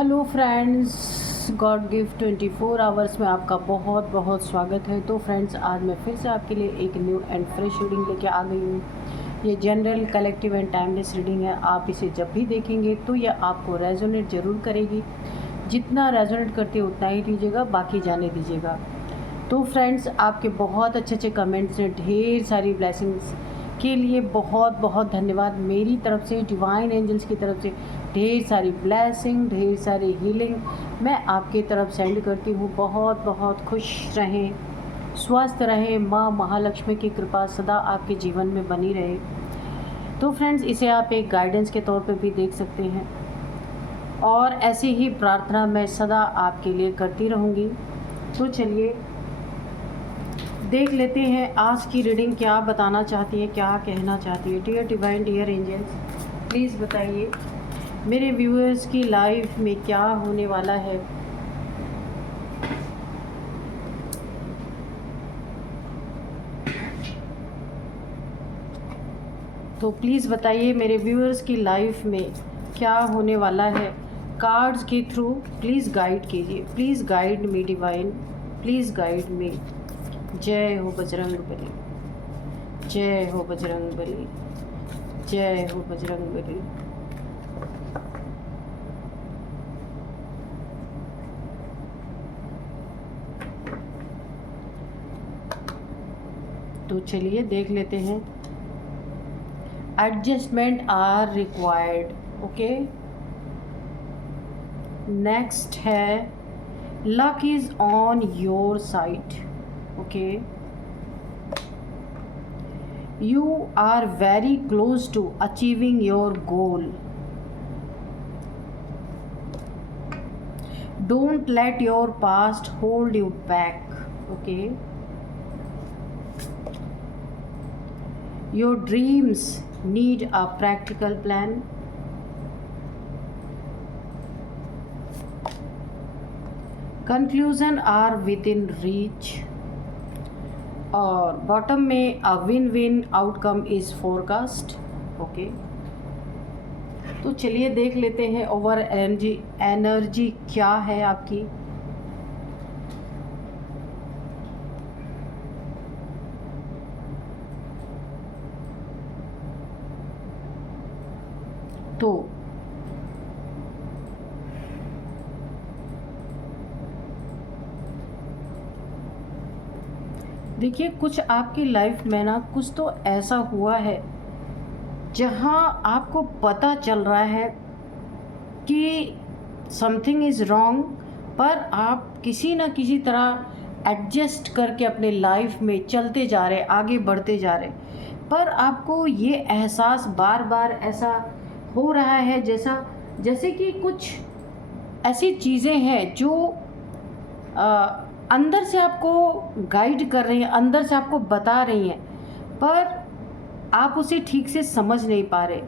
Hello friends, God gift 24 hours में आपका बहुत बहुत स्वागत है। तो फ्रेंड्स, आज मैं फिर से आपके लिए एक न्यू एंड फ्रेश रीडिंग लेके आ गई हूँ। ये general, collective and timeless reading है। आप इसे जब भी देखेंगे तो यह आपको रेजोनेट ज़रूर करेगी। जितना रेजोनेट करती है उतना ही लीजिएगा, बाकी जाने दीजिएगा। तो फ्रेंड्स, आपके बहुत अच्छे अच्छे कमेंट्स हैं, ढेर सारी ब्लेसिंग्स के लिए बहुत बहुत धन्यवाद। मेरी तरफ से, डिवाइन एंजल्स की तरफ से ढेर सारी ब्लेसिंग, ढेर सारी हीलिंग मैं आपकी तरफ सेंड करती हूँ। बहुत बहुत खुश रहें, स्वस्थ रहें, माँ महालक्ष्मी की कृपा सदा आपके जीवन में बनी रहे। तो फ्रेंड्स, इसे आप एक गाइडेंस के तौर पर भी देख सकते हैं और ऐसी ही प्रार्थना मैं सदा आपके लिए करती रहूँगी। तो चलिए देख लेते हैं आज की रीडिंग क्या बताना चाहती है, क्या कहना चाहती है। Dear divine, dear angels, please बताइए मेरे व्यूअर्स की लाइफ में क्या होने वाला है। तो प्लीज़ बताइए मेरे व्यूअर्स की लाइफ में क्या होने वाला है। कार्ड्स के थ्रू प्लीज़ गाइड कीजिए। Please guide me divine, please guide me. जय हो बजरंग बली, जय हो बजरंग बली, जय हो बजरंग बली। तो चलिए देख लेते हैं। Adjustment are required, okay. Next है luck is on your side, okay. You are very close to achieving your goal. Don't let your past hold you back, okay. Your dreams need a practical plan. Conclusion are within reach. और bottom में a win-win outcome is forecast. Okay, तो चलिए देख लेते हैं over energy क्या है आपकी। तो देखिए, कुछ आपकी लाइफ में ना कुछ तो ऐसा हुआ है जहां आपको पता चल रहा है कि समथिंग इज़ रॉन्ग, पर आप किसी ना किसी तरह एडजस्ट करके अपने लाइफ में चलते जा रहे, आगे बढ़ते जा रहे। पर आपको ये एहसास बार बार ऐसा हो रहा है जैसे कि कुछ ऐसी चीज़ें हैं जो अंदर से आपको गाइड कर रही हैं, अंदर से आपको बता रही हैं, पर आप उसे ठीक से समझ नहीं पा रहे।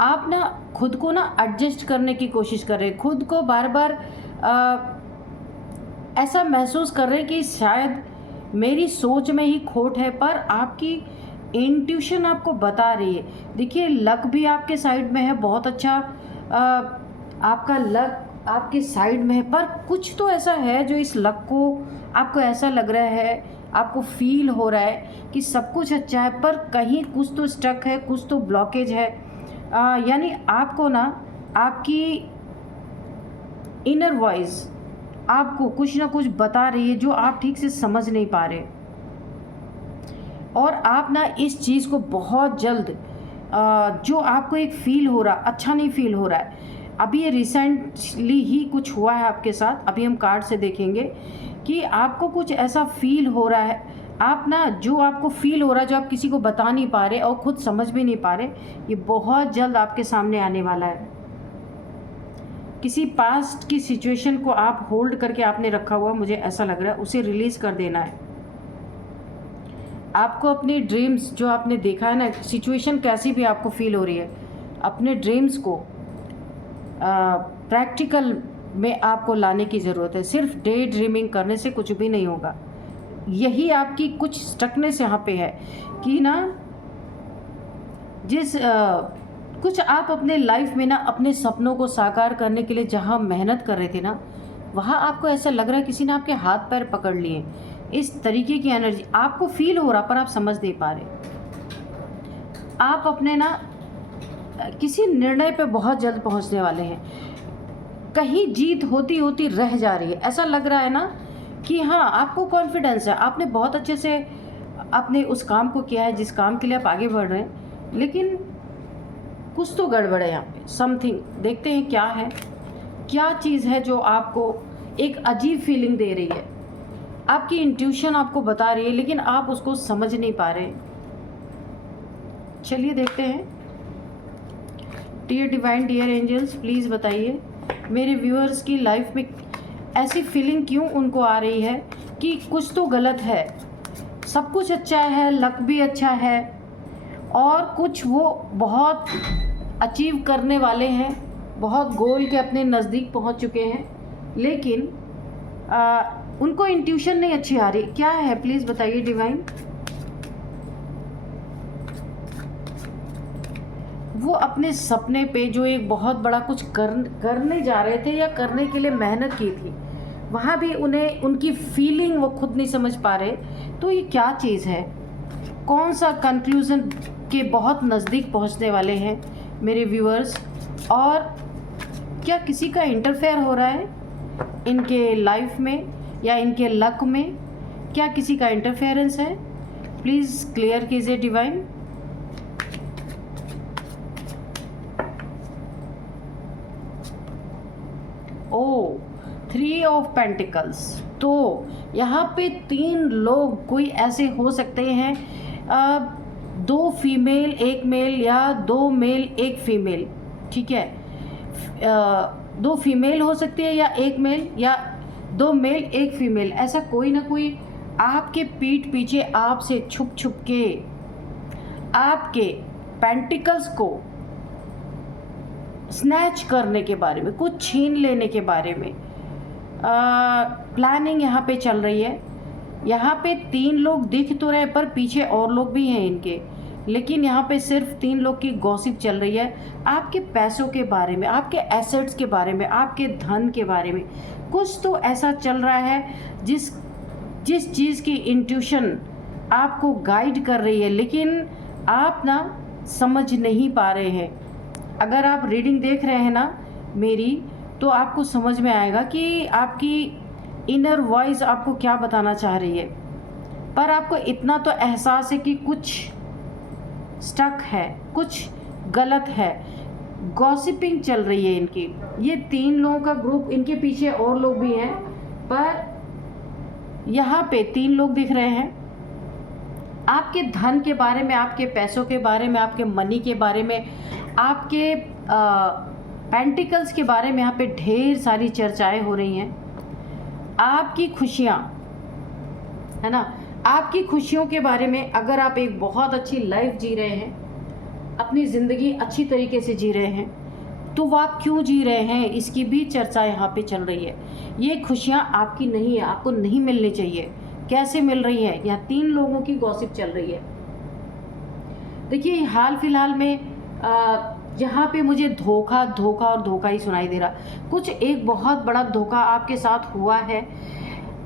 आप ना खुद को ना एडजस्ट करने की कोशिश कर रहे हैं, खुद को बार बार ऐसा महसूस कर रहे हैं कि शायद मेरी सोच में ही खोट है, पर आपकी इंट्यूशन आपको बता रही है। देखिए, लक भी आपके साइड में है, बहुत अच्छा आपका लक आपके साइड में है, पर कुछ तो ऐसा है जो इस लक को आपको ऐसा लग रहा है, आपको फील हो रहा है कि सब कुछ अच्छा है, पर कहीं कुछ तो स्टक है, कुछ तो ब्लॉकेज है। यानी आपको ना आपकी इनर वॉइस आपको कुछ ना कुछ बता रही है जो आप ठीक से समझ नहीं पा रहे। और आप ना इस चीज़ को बहुत जल्द जो आपको एक फ़ील हो रहा, अच्छा नहीं फील हो रहा है। अभी ये रिसेंटली ही कुछ हुआ है आपके साथ, अभी हम कार्ड से देखेंगे कि आपको कुछ ऐसा फील हो रहा है। आप ना जो आपको फील हो रहा है, जो आप किसी को बता नहीं पा रहे और ख़ुद समझ भी नहीं पा रहे, ये बहुत जल्द आपके सामने आने वाला है। किसी पास्ट की सिचुएशन को आप होल्ड करके आपने रखा हुआ, मुझे ऐसा लग रहा है, उसे रिलीज़ कर देना है। आपको अपनी ड्रीम्स जो आपने देखा है ना, सिचुएशन कैसी भी आपको फील हो रही है, अपने ड्रीम्स को प्रैक्टिकल में आपको लाने की ज़रूरत है। सिर्फ डे ड्रीमिंग करने से कुछ भी नहीं होगा। यही आपकी कुछ स्टकनेस यहाँ पे है कि ना जिस कुछ आप अपने लाइफ में ना अपने सपनों को साकार करने के लिए जहाँ मेहनत कर रहे थे ना, वहाँ आपको ऐसा लग रहा है किसी ने आपके हाथ पैर पकड़ लिए। इस तरीके की एनर्जी आपको फील हो रहा, पर आप समझ नहीं पा रहे। आप अपने ना किसी निर्णय पे बहुत जल्द पहुँचने वाले हैं। कहीं जीत होती होती रह जा रही है। ऐसा लग रहा है ना कि हाँ, आपको कॉन्फिडेंस है, आपने बहुत अच्छे से अपने उस काम को किया है जिस काम के लिए आप आगे बढ़ रहे हैं, लेकिन कुछ तो गड़बड़ है यहाँ पे। समथिंग, देखते हैं क्या है, क्या चीज़ है जो आपको एक अजीब फीलिंग दे रही है। आपकी इंट्यूशन आपको बता रही है, लेकिन आप उसको समझ नहीं पा रहे। चलिए देखते हैं। Dear divine, dear angels, please बताइए मेरे व्यूअर्स की लाइफ में ऐसी फीलिंग क्यों उनको आ रही है कि कुछ तो गलत है। सब कुछ अच्छा है, लक भी अच्छा है, और कुछ वो बहुत अचीव करने वाले हैं, बहुत गोल के अपने नज़दीक पहुंच चुके हैं, लेकिन उनको इंट्यूशन नहीं अच्छी आ रही। क्या है प्लीज़ बताइए डिवाइन। वो अपने सपने पे जो एक बहुत बड़ा कुछ करने जा रहे थे या करने के लिए मेहनत की थी, वहाँ भी उन्हें उनकी फीलिंग वो खुद नहीं समझ पा रहे। तो ये क्या चीज़ है, कौन सा कंक्लूज़न के बहुत नज़दीक पहुँचने वाले हैं मेरे व्यूअर्स, और क्या किसी का इंटरफेयर हो रहा है इनके लाइफ में या इनके लक में? क्या किसी का इंटरफेरेंस है? प्लीज़ क्लियर कीजिए डिवाइन। Oh, 3 of pentacles. तो यहाँ पे 3 लोग कोई ऐसे हो सकते हैं, 2 फीमेल 1 मेल या 2 मेल 1 फीमेल, ठीक है। 2 फीमेल हो सकती है या 1 मेल, या 2 मेल 1 फीमेल। ऐसा कोई ना कोई आपके पीठ पीछे आपसे छुप छुप के आपके पेंटिकल्स को स्नैच करने के बारे में, कुछ छीन लेने के बारे में प्लानिंग यहाँ पे चल रही है। यहाँ पे 3 लोग दिख तो रहे, पर पीछे और लोग भी हैं इनके, लेकिन यहाँ पे सिर्फ 3 लोग की गॉसिप चल रही है आपके पैसों के बारे में, आपके एसेट्स के बारे में, आपके धन के बारे में। कुछ तो ऐसा चल रहा है जिस चीज़ की इंट्यूशन आपको गाइड कर रही है, लेकिन आप ना समझ नहीं पा रहे हैं। अगर आप रीडिंग देख रहे हैं ना मेरी, तो आपको समझ में आएगा कि आपकी इनर वॉइस आपको क्या बताना चाह रही है। पर आपको इतना तो एहसास है कि कुछ स्टक है, कुछ गलत है। गॉसिपिंग चल रही है इनकी। ये 3 लोगों का ग्रुप, इनके पीछे और लोग भी हैं, पर यहाँ पे 3 लोग दिख रहे हैं। आपके धन के बारे में, आपके पैसों के बारे में, आपके मनी के बारे में, आपके पेंटिकल्स के बारे में यहाँ पे ढेर सारी चर्चाएं हो रही हैं। आपकी खुशियाँ, है ना, आपकी खुशियों के बारे में। अगर आप एक बहुत अच्छी लाइफ जी रहे हैं, अपनी ज़िंदगी अच्छी तरीके से जी रहे हैं, तो वो आप क्यों जी रहे हैं, इसकी भी चर्चा यहाँ पे चल रही है। ये खुशियाँ आपकी नहीं है, आपको नहीं मिलनी चाहिए। कैसे मिल रही है, यहाँ 3 लोगों की गॉसिप चल रही है। देखिए, हाल फिलहाल में यहाँ पे मुझे धोखा और धोखा ही सुनाई दे रहा। कुछ एक बहुत बड़ा धोखा आपके साथ हुआ है,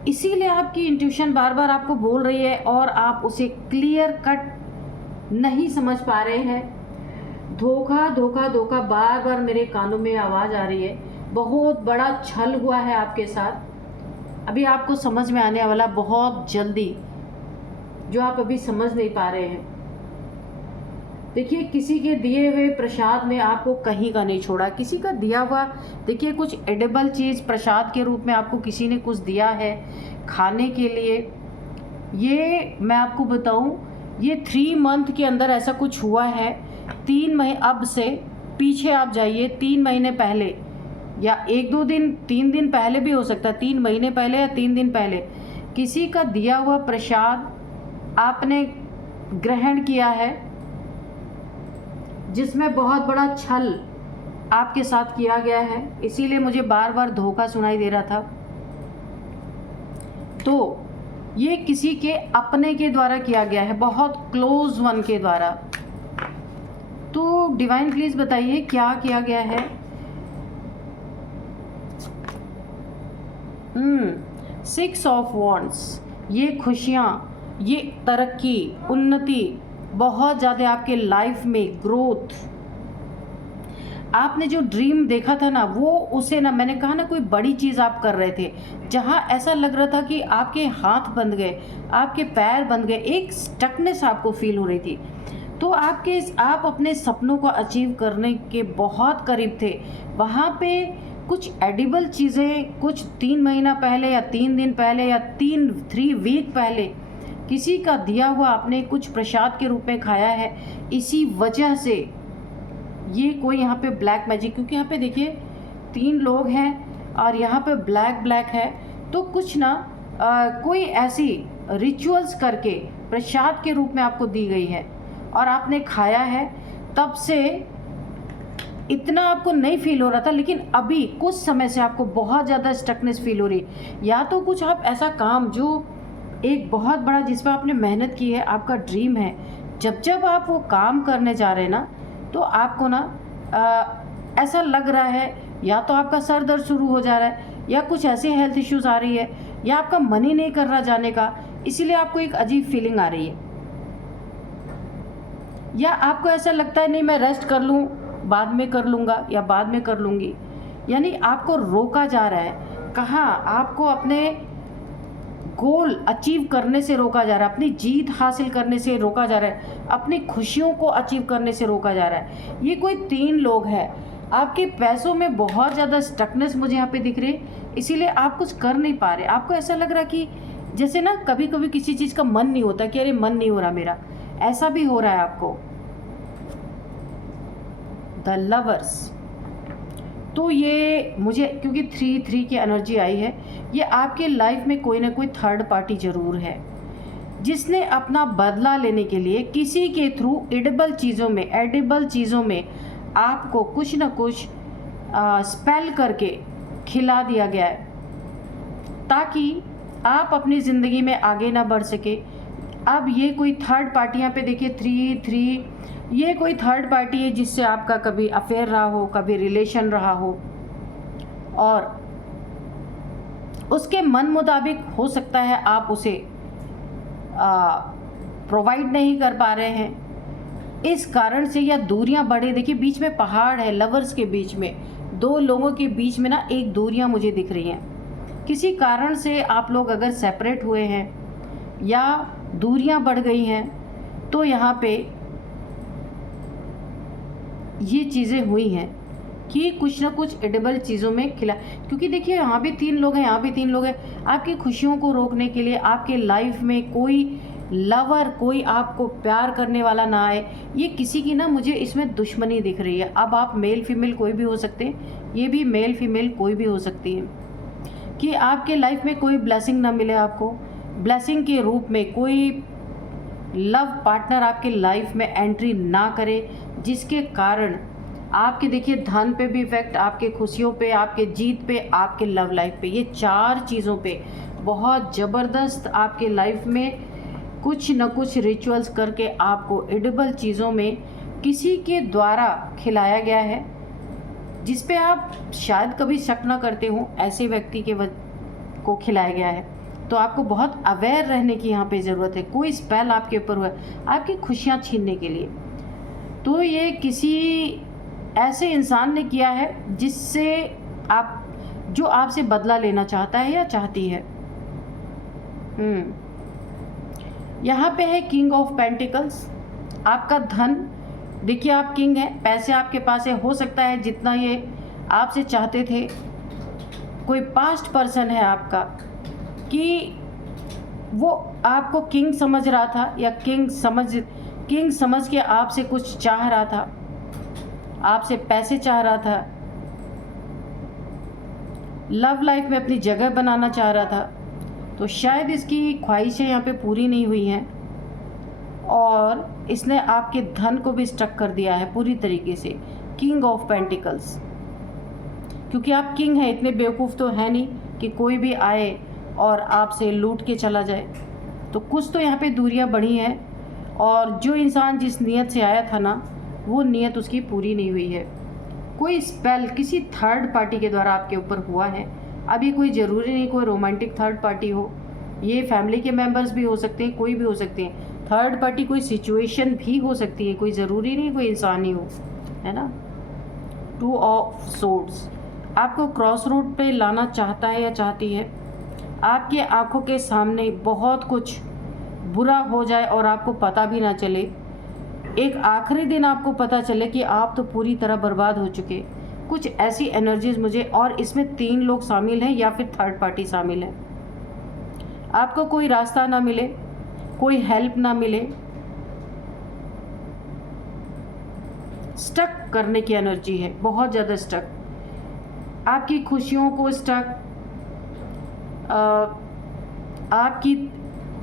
इसीलिए आपकी इंट्यूशन बार बार आपको बोल रही है और आप उसे क्लियर कट नहीं समझ पा रहे हैं। धोखा धोखा धोखा बार बार मेरे कानों में आवाज़ आ रही है। बहुत बड़ा छल हुआ है आपके साथ, अभी आपको समझ में आने वाला बहुत जल्दी, जो आप अभी समझ नहीं पा रहे हैं। देखिए, किसी के दिए हुए प्रसाद ने आपको कहीं का नहीं छोड़ा। किसी का दिया हुआ, देखिए, कुछ एडिबल चीज़ प्रसाद के रूप में आपको किसी ने कुछ दिया है खाने के लिए। ये मैं आपको बताऊं, ये 3 मंथ के अंदर ऐसा कुछ हुआ है। 3 महीने, अब से पीछे आप जाइए, 3 महीने पहले या 1-2 दिन, 3 दिन पहले भी हो सकता है, 3 महीने पहले या 3 दिन पहले किसी का दिया हुआ प्रसाद आपने ग्रहण किया है, जिसमें बहुत बड़ा छल आपके साथ किया गया है। इसीलिए मुझे बार बार धोखा सुनाई दे रहा था। तो ये किसी के अपने के द्वारा किया गया है, बहुत क्लोज वन के द्वारा। तो डिवाइन प्लीज़ बताइए क्या किया गया है। 6 ऑफ वॉन्ड्स, ये खुशियाँ, ये तरक्की, उन्नति, बहुत ज़्यादा आपके लाइफ में ग्रोथ। आपने जो ड्रीम देखा था ना, वो उसे ना, मैंने कहा ना, कोई बड़ी चीज़ आप कर रहे थे, जहाँ ऐसा लग रहा था कि आपके हाथ बंध गए, आपके पैर बंध गए, एक स्टकनेस आपको फील हो रही थी। तो आप अपने सपनों को अचीव करने के बहुत करीब थे। वहाँ पे कुछ एडिबल चीज़ें कुछ 3 महीना पहले या 3 दिन पहले या 3 वीक पहले किसी का दिया हुआ आपने कुछ प्रसाद के रूप में खाया है। इसी वजह से ये कोई यहाँ पे ब्लैक मैजिक, क्योंकि यहाँ पे देखिए 3 लोग हैं और यहाँ पे ब्लैक है, तो कुछ ना कोई ऐसी रिचुअल्स करके प्रसाद के रूप में आपको दी गई है और आपने खाया है। तब से इतना आपको नहीं फील हो रहा था, लेकिन अभी कुछ समय से आपको बहुत ज़्यादा स्टकनेस फील हो रही। या तो कुछ आप ऐसा काम जो एक बहुत बड़ा, जिस पर आपने मेहनत की है, आपका ड्रीम है, जब आप वो काम करने जा रहे हैं ना, तो आपको ना ऐसा लग रहा है, या तो आपका सर दर्द शुरू हो जा रहा है, या कुछ ऐसे हेल्थ इश्यूज़ आ रही है, या आपका मन ही नहीं कर रहा जाने का, इसीलिए आपको एक अजीब फीलिंग आ रही है। या आपको ऐसा लगता है नहीं मैं रेस्ट कर लूँ, बाद में कर लूँगा या बाद में कर लूँगी, यानी आपको रोका जा रहा है। कहाँ? आपको अपने गोल अचीव करने से रोका जा रहा है, अपनी जीत हासिल करने से रोका जा रहा है, अपनी खुशियों को अचीव करने से रोका जा रहा है। ये कोई 3 लोग हैं। आपके पैसों में बहुत ज़्यादा स्टकनेस मुझे यहाँ पे दिख रही है, इसीलिए आप कुछ कर नहीं पा रहे। आपको ऐसा लग रहा कि जैसे ना कभी कभी किसी चीज़ का मन नहीं होता कि अरे मन नहीं हो रहा मेरा, ऐसा भी हो रहा है आपको। द लवर्स, तो ये मुझे क्योंकि 3 की एनर्जी आई है, ये आपके लाइफ में कोई ना कोई थर्ड पार्टी ज़रूर है जिसने अपना बदला लेने के लिए किसी के थ्रू एडिबल चीज़ों में आपको कुछ ना कुछ स्पेल करके खिला दिया गया है, ताकि आप अपनी ज़िंदगी में आगे ना बढ़ सके। अब ये कोई थर्ड पार्टी, यहाँ पे देखिए 3, ये कोई थर्ड पार्टी है जिससे आपका कभी अफेयर रहा हो, कभी रिलेशन रहा हो, और उसके मन मुताबिक हो सकता है आप उसे प्रोवाइड नहीं कर पा रहे हैं, इस कारण से, या दूरियां बढ़े। देखिए बीच में पहाड़ है, लवर्स के बीच में 2 लोगों के बीच में ना एक दूरियां मुझे दिख रही हैं। किसी कारण से आप लोग अगर सेपरेट हुए हैं या दूरियां बढ़ गई हैं, तो यहाँ पे ये चीज़ें हुई हैं कि कुछ ना कुछ एडिबल चीज़ों में खिला, क्योंकि देखिए यहाँ भी 3 लोग हैं, यहाँ भी 3 लोग हैं। आपकी खुशियों को रोकने के लिए आपके लाइफ में कोई लवर, कोई आपको प्यार करने वाला ना आए। ये किसी की ना मुझे इसमें दुश्मनी दिख रही है। अब आप मेल फीमेल कोई भी हो सकते हैं, ये भी मेल फीमेल कोई भी हो सकती है, कि आपके लाइफ में कोई ब्लेसिंग ना मिले आपको, ब्लेसिंग के रूप में कोई लव पार्टनर आपके लाइफ में एंट्री ना करे, जिसके कारण आपके देखिए धन पे भी इफेक्ट, आपके खुशियों पे, आपके जीत पे, आपके लव लाइफ पे, ये 4 चीज़ों पे बहुत ज़बरदस्त आपके लाइफ में कुछ न कुछ रिचुअल्स करके आपको एडिबल चीज़ों में किसी के द्वारा खिलाया गया है, जिस पे आप शायद कभी शक ना करते हो, ऐसे व्यक्ति को खिलाया गया है। तो आपको बहुत अवेयर रहने की यहाँ पे ज़रूरत है। कोई स्पेल आपके ऊपर हुआ है आपकी खुशियाँ छीनने के लिए, तो ये किसी ऐसे इंसान ने किया है जिससे जो आपसे बदला लेना चाहता है या चाहती है। यहाँ पे है किंग ऑफ पेंटिकल्स। आपका धन, देखिए आप किंग हैं, पैसे आपके पास है, हो सकता है जितना ये आपसे चाहते थे, कोई पास्ट पर्सन है आपका कि वो आपको किंग समझ रहा था, या किंग समझ के आपसे कुछ चाह रहा था, आपसे पैसे चाह रहा था, लव लाइफ में अपनी जगह बनाना चाह रहा था। तो शायद इसकी ख्वाहिशें यहाँ पे पूरी नहीं हुई हैं, और इसने आपके धन को भी स्टक कर दिया है पूरी तरीके से। किंग ऑफ पेंटिकल्स, क्योंकि आप किंग हैं, इतने बेवकूफ़ तो है नहीं कि कोई भी आए और आपसे लूट के चला जाए। तो कुछ तो यहाँ पे दूरियाँ बढ़ी हैं, और जो इंसान जिस नीयत से आया था ना, वो नीयत उसकी पूरी नहीं हुई है। कोई स्पेल किसी थर्ड पार्टी के द्वारा आपके ऊपर हुआ है। अब ये कोई ज़रूरी नहीं कोई रोमांटिक थर्ड पार्टी हो, ये फैमिली के मेंबर्स भी हो सकते हैं, कोई भी हो सकते हैं। थर्ड पार्टी कोई सिचुएशन भी हो सकती है, कोई ज़रूरी नहीं कोई इंसान ही हो, है ना। 2 ऑफ सोर्ड्स आपको क्रॉस रोड पे लाना चाहता है या चाहती है। आपकी आंखों के सामने बहुत कुछ बुरा हो जाए और आपको पता भी ना चले। एक आखिरी दिन आपको पता चले कि आप तो पूरी तरह बर्बाद हो चुके। कुछ ऐसी एनर्जीज मुझे, और इसमें 3 लोग शामिल हैं या फिर थर्ड पार्टी शामिल है। आपको कोई रास्ता ना मिले, कोई हेल्प ना मिले, स्टक करने की एनर्जी है, बहुत ज़्यादा स्टक। आपकी खुशियों को स्टक, आपकी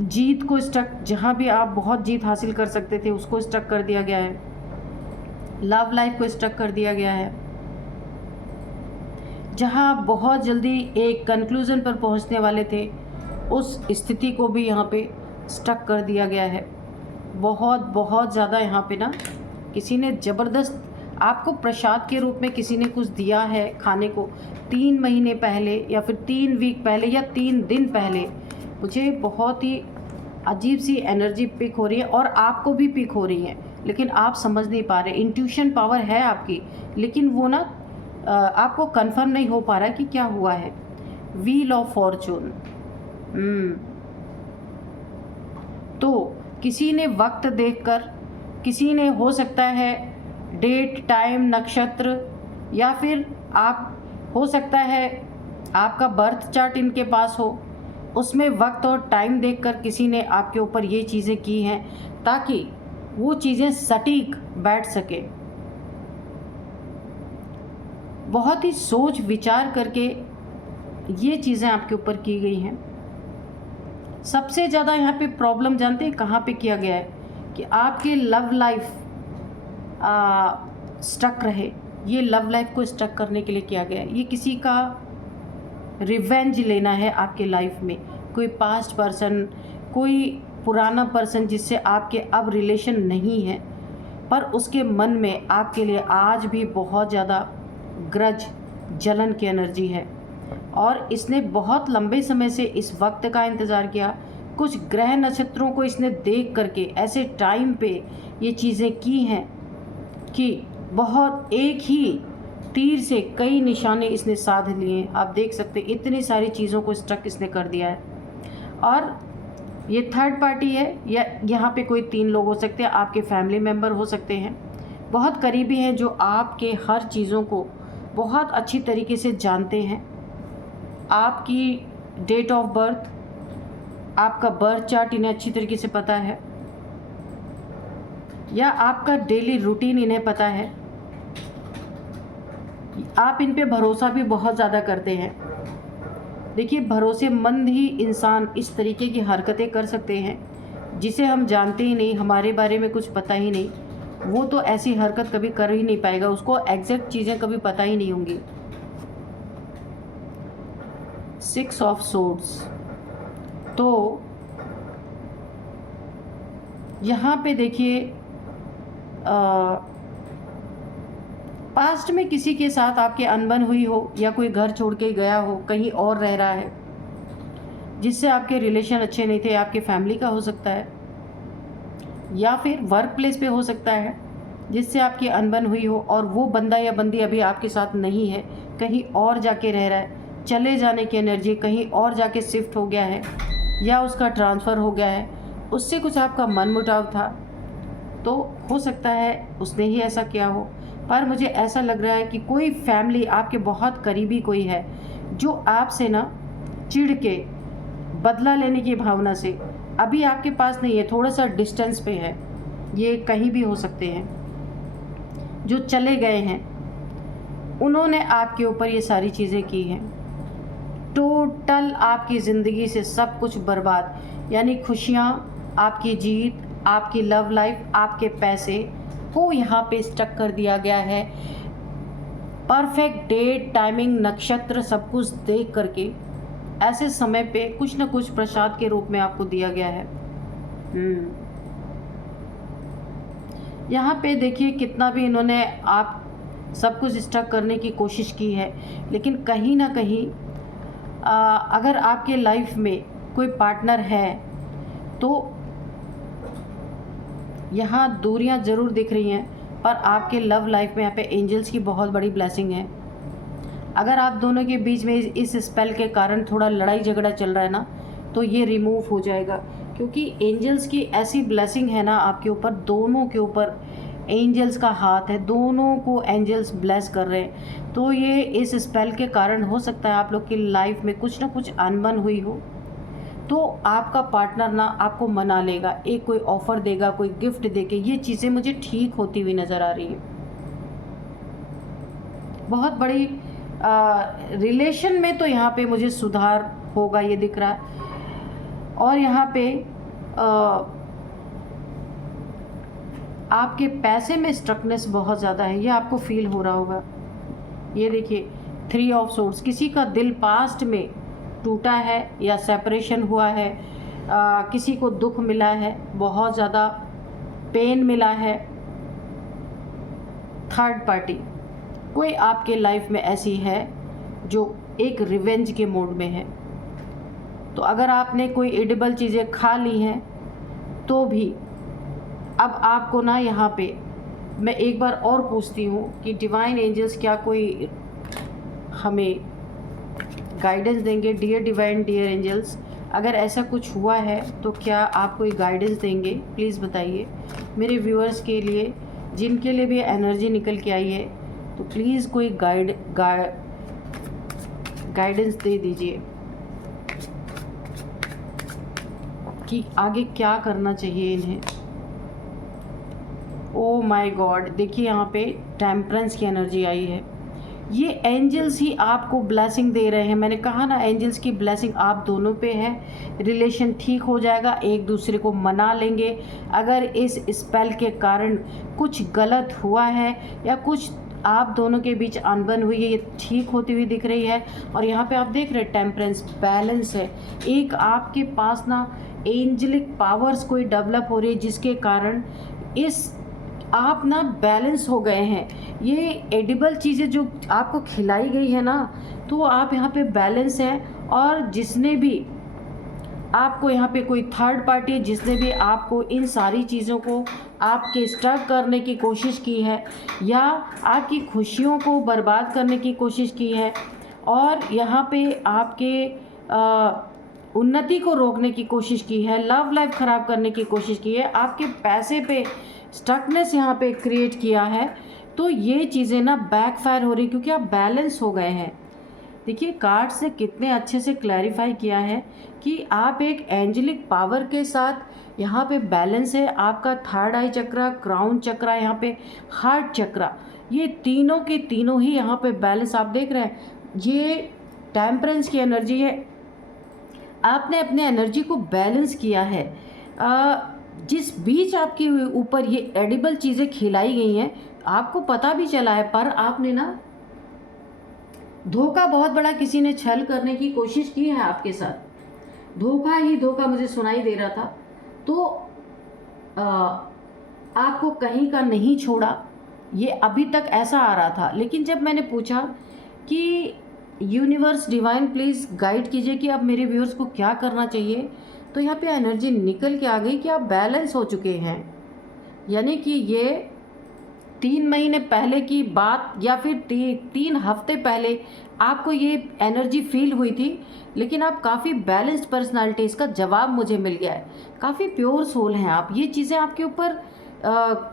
जीत को स्टक, जहाँ भी आप बहुत जीत हासिल कर सकते थे उसको स्टक कर दिया गया है। लव लाइफ को स्टक कर दिया गया है। जहाँ आप बहुत जल्दी एक कंक्लूज़न पर पहुँचने वाले थे उस स्थिति को भी यहाँ पे स्टक कर दिया गया है। बहुत ज़्यादा यहाँ पे ना किसी ने ज़बरदस्त आपको प्रसाद के रूप में किसी ने कुछ दिया है खाने को 3 महीने पहले या फिर 3 वीक पहले या 3 दिन पहले। मुझे बहुत ही अजीब सी एनर्जी पिक हो रही है और आपको भी पिक हो रही है, लेकिन आप समझ नहीं पा रहे। इंट्यूशन पावर है आपकी, लेकिन वो ना आपको कंफर्म नहीं हो पा रहा कि क्या हुआ है। Wheel of Fortune. तो किसी ने वक्त देखकर, किसी ने हो सकता है डेट, टाइम, नक्षत्र, या फिर आप हो सकता है आपका बर्थ चार्ट इनके पास हो, उसमें वक्त और टाइम देखकर किसी ने आपके ऊपर ये चीज़ें की हैं ताकि वो चीज़ें सटीक बैठ सके। बहुत ही सोच विचार करके ये चीज़ें आपके ऊपर की गई हैं। सबसे ज़्यादा यहाँ पे प्रॉब्लम जानते हैं कहाँ पे किया गया है कि आपके लव लाइफ स्टक रहे। ये लव लाइफ को स्टक करने के लिए किया गया है। ये किसी का रिवेंज लेना है आपके लाइफ में। कोई पास्ट पर्सन, कोई पुराना पर्सन जिससे आपके अब रिलेशन नहीं है, पर उसके मन में आपके लिए आज भी बहुत ज़्यादा ग्रज, जलन की एनर्जी है और इसने बहुत लंबे समय से इस वक्त का इंतज़ार किया। कुछ ग्रह नक्षत्रों को इसने देख करके ऐसे टाइम पे ये चीज़ें की हैं कि बहुत एक ही तीर से कई निशाने इसने साध लिए। आप देख सकते हैं इतनी सारी चीज़ों को स्टक इसने कर दिया है। और ये थर्ड पार्टी है या यहाँ पे कोई 3 लोग हो सकते हैं, आपके फैमिली मेम्बर हो सकते हैं, बहुत करीबी हैं जो आपके हर चीज़ों को बहुत अच्छी तरीके से जानते हैं। आपकी डेट ऑफ बर्थ, आपका बर्थ चार्ट इन्हें अच्छी तरीके से पता है, या आपका डेली रूटीन इन्हें पता है। आप इन पे भरोसा भी बहुत ज़्यादा करते हैं। देखिए, भरोसेमंद ही इंसान इस तरीके की हरकतें कर सकते हैं जिसे हम जानते ही नहीं, हमारे बारे में कुछ पता ही नहीं, वो तो ऐसी हरकत कभी कर ही नहीं पाएगा, उसको एग्जैक्ट चीज़ें कभी पता ही नहीं होंगी। 6 ऑफ सोर्ड्स। तो यहाँ पे देखिए पास्ट में किसी के साथ आपकी अनबन हुई हो या कोई घर छोड़ के गया हो, कहीं और रह रहा है जिससे आपके रिलेशन अच्छे नहीं थे, आपके फैमिली का हो सकता है या फिर वर्क प्लेस पे हो सकता है जिससे आपकी अनबन हुई हो और वो बंदा या बंदी अभी आपके साथ नहीं है, कहीं और जाके रह रहा है। चले जाने की एनर्जी, कहीं और जाके शिफ्ट हो गया है या उसका ट्रांसफ़र हो गया है, उससे कुछ आपका मनमुटाव था, तो हो सकता है उसने ही ऐसा किया हो। पर मुझे ऐसा लग रहा है कि कोई फैमिली आपके बहुत करीबी कोई है जो आपसे ना चिढ़ के बदला लेने की भावना से अभी आपके पास नहीं है, थोड़ा सा डिस्टेंस पे है, ये कहीं भी हो सकते हैं, जो चले गए हैं, उन्होंने आपके ऊपर ये सारी चीज़ें की हैं। टोटल आपकी ज़िंदगी से सब कुछ बर्बाद, यानी खुशियाँ, आपकी जीत, आपकी लव लाइफ, आपके पैसे को यहाँ पे स्टक कर दिया गया है। परफेक्ट डेट, टाइमिंग, नक्षत्र सब कुछ देख करके ऐसे समय पे कुछ न कुछ प्रसाद के रूप में आपको दिया गया है। यहाँ पे देखिए कितना भी इन्होंने आप सब कुछ स्टक करने की कोशिश की है, लेकिन कहीं ना कहीं अगर आपके लाइफ में कोई पार्टनर है तो यहाँ दूरियाँ ज़रूर दिख रही हैं, पर आपके लव लाइफ में यहाँ पे एंजल्स की बहुत बड़ी ब्लेसिंग है। अगर आप दोनों के बीच में इस स्पेल के कारण थोड़ा लड़ाई झगड़ा चल रहा है ना, तो ये रिमूव हो जाएगा, क्योंकि एंजल्स की ऐसी ब्लेसिंग है ना आपके ऊपर, दोनों के ऊपर एंजल्स का हाथ है, दोनों को एंजल्स ब्लेस कर रहे हैं। तो ये इस स्पेल के कारण हो सकता है आप लोग की लाइफ में कुछ ना कुछ अनबन हुई हो, तो आपका पार्टनर ना आपको मना लेगा, एक कोई ऑफ़र देगा, कोई गिफ्ट देके, ये चीज़ें मुझे ठीक होती हुई नज़र आ रही है। बहुत बड़ी रिलेशन में तो यहाँ पे मुझे सुधार होगा ये दिख रहा है। और यहाँ पे आपके पैसे में स्ट्रकनेस बहुत ज़्यादा है, ये आपको फील हो रहा होगा। ये देखिए 3 ऑफ सोर्ड्स, किसी का दिल पास्ट में टूटा है या सेपरेशन हुआ है, किसी को दुख मिला है, बहुत ज़्यादा पेन मिला है। थर्ड पार्टी कोई आपके लाइफ में ऐसी है जो एक रिवेंज के मोड में है। तो अगर आपने कोई एडिबल चीज़ें खा ली हैं तो भी अब आपको ना यहाँ पे मैं एक बार और पूछती हूँ कि डिवाइन एंजल्स क्या कोई हमें गाइडेंस देंगे। डियर डिवाइन, डियर एंजल्स, अगर ऐसा कुछ हुआ है तो क्या आप कोई गाइडेंस देंगे, प्लीज़ बताइए। मेरे व्यूअर्स के लिए जिनके लिए भी एनर्जी निकल के आई है, तो प्लीज़ कोई गाइडेंस दे दीजिए कि आगे क्या करना चाहिए इन्हें। ओ माय गॉड, देखिए यहाँ पे टेम्परेंस की एनर्जी आई है। ये एंजल्स ही आपको ब्लेसिंग दे रहे हैं। मैंने कहा ना, एंजल्स की ब्लेसिंग आप दोनों पे है। रिलेशन ठीक हो जाएगा, एक दूसरे को मना लेंगे। अगर इस स्पेल के कारण कुछ गलत हुआ है या कुछ आप दोनों के बीच अनबन हुई है, ये ठीक होती हुई दिख रही है। और यहाँ पे आप देख रहे हैं टेम्परेंस, बैलेंस है। एक आपके पास ना एंजलिक पावर्स कोई डेवलप हो रही है, जिसके कारण इस आप ना बैलेंस हो गए हैं। ये एडिबल चीज़ें जो आपको खिलाई गई है ना, तो आप यहाँ पे बैलेंस हैं। और जिसने भी आपको यहाँ पे कोई थर्ड पार्टी, जिसने भी आपको इन सारी चीज़ों को आपके स्टक करने की कोशिश की है या आपकी खुशियों को बर्बाद करने की कोशिश की है और यहाँ पे आपके उन्नति को रोकने की कोशिश की है, लव लाइफ ख़राब करने की कोशिश की है, आपके पैसे पे स्टकनेस यहाँ पे क्रिएट किया है, तो ये चीज़ें ना बैकफायर हो रही, क्योंकि आप बैलेंस हो गए हैं। देखिए कार्ड से कितने अच्छे से क्लैरिफाई किया है कि आप एक एंजेलिक पावर के साथ यहाँ पे बैलेंस है। आपका थर्ड आई चक्रा, क्राउन चक्रा, यहाँ पे हार्ट चक्रा, ये तीनों के तीनों ही यहाँ पे बैलेंस आप देख रहे हैं। ये टेम्परेंस की एनर्जी है। आपने अपने एनर्जी को बैलेंस किया है। जिस बीच आपके ऊपर ये एडिबल चीज़ें खिलाई गई हैं, आपको पता भी चला है, पर आपने ना धोखा, बहुत बड़ा किसी ने छल करने की कोशिश की है आपके साथ। धोखा ही धोखा मुझे सुनाई दे रहा था। तो आपको कहीं का नहीं छोड़ा, ये अभी तक ऐसा आ रहा था। लेकिन जब मैंने पूछा कि यूनिवर्स डिवाइन प्लीज़ गाइड कीजिए कि अब मेरे व्यूअर्स को क्या करना चाहिए, तो यहाँ पे एनर्जी निकल के आ गई कि आप बैलेंस हो चुके हैं। यानी कि ये 3 महीने पहले की बात या फिर 3 हफ्ते पहले आपको ये एनर्जी फील हुई थी, लेकिन आप काफ़ी बैलेंस्ड पर्सनालिटी, इसका जवाब मुझे मिल गया है। काफ़ी प्योर सोल हैं आप। ये चीज़ें आपके ऊपर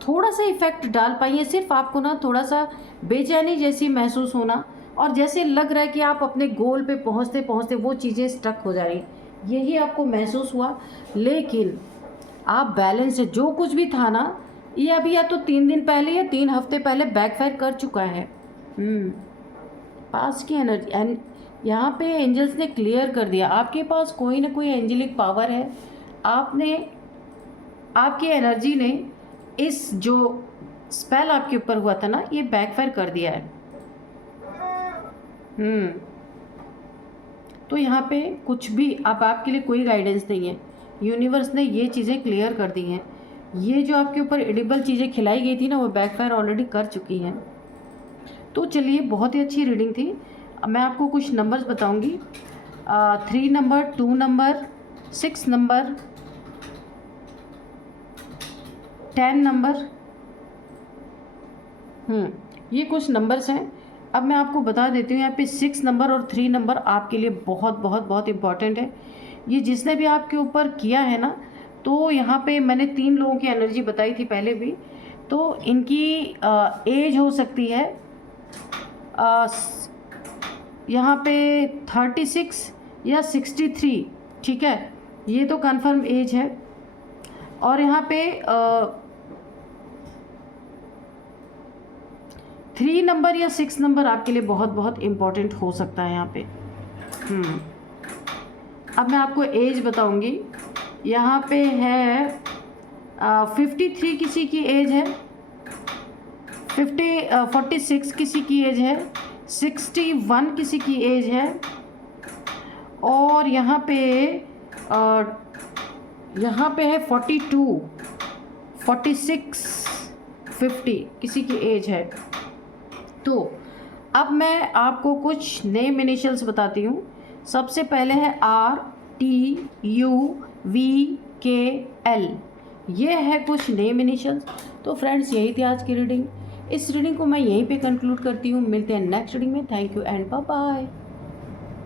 थोड़ा सा इफ़ेक्ट डाल पाई हैं। सिर्फ आपको ना थोड़ा सा बेचैनी जैसी महसूस होना, और जैसे लग रहा है कि आप अपने गोल पे पहुँचते पहुँचते वो चीज़ें स्टक हो जा रही, यही आपको महसूस हुआ। लेकिन आप बैलेंस है। जो कुछ भी था ना, ये अभी या तो 3 दिन पहले या 3 हफ्ते पहले बैकफायर कर चुका है। पास की एनर्जी एंड यहाँ पे एंजल्स ने क्लियर कर दिया, आपके पास कोई ना कोई एंजेलिक पावर है। आपकी एनर्जी ने इस जो स्पेल आपके ऊपर हुआ था ना, ये बैकफायर कर दिया है। तो यहाँ पे कुछ भी अब आपके लिए कोई गाइडेंस नहीं है। यूनिवर्स ने ये चीज़ें क्लियर कर दी हैं ये जो आपके ऊपर एडिबल चीज़ें खिलाई गई थी ना, वो बैकफायर ऑलरेडी कर चुकी हैं। तो चलिए, बहुत ही अच्छी रीडिंग थी। अब मैं आपको कुछ नंबर्स बताऊंगी। 3 नंबर, 2 नंबर, 6 नंबर, 10 नंबर, ये कुछ नंबर्स हैं। अब मैं आपको बता देती हूँ, यहाँ पे 6 नंबर और 3 नंबर आपके लिए बहुत बहुत बहुत इम्पॉर्टेंट है। ये जिसने भी आपके ऊपर किया है ना, तो यहाँ पे मैंने 3 लोगों की एनर्जी बताई थी पहले भी। तो इनकी एज हो सकती है यहाँ पे 36 या 63, ठीक है, ये तो कंफर्म एज है। और यहाँ पे 3 नंबर या 6 नंबर आपके लिए बहुत बहुत इम्पोर्टेंट हो सकता है यहाँ पे। अब मैं आपको एज बताऊंगी। यहाँ पे है 53 किसी की एज है, 46 किसी की एज है, 61 किसी की एज है, और यहाँ पे है 42, 46, 50 किसी की एज है। तो अब मैं आपको कुछ नेम इनिशियल्स बताती हूँ। सबसे पहले है RTUVKL, ये है कुछ नेम इनिशियल्स। तो फ्रेंड्स, यही थी आज की रीडिंग। इस रीडिंग को मैं यहीं पे कंक्लूड करती हूँ। मिलते हैं नेक्स्ट रीडिंग में। Thank you and bye bye.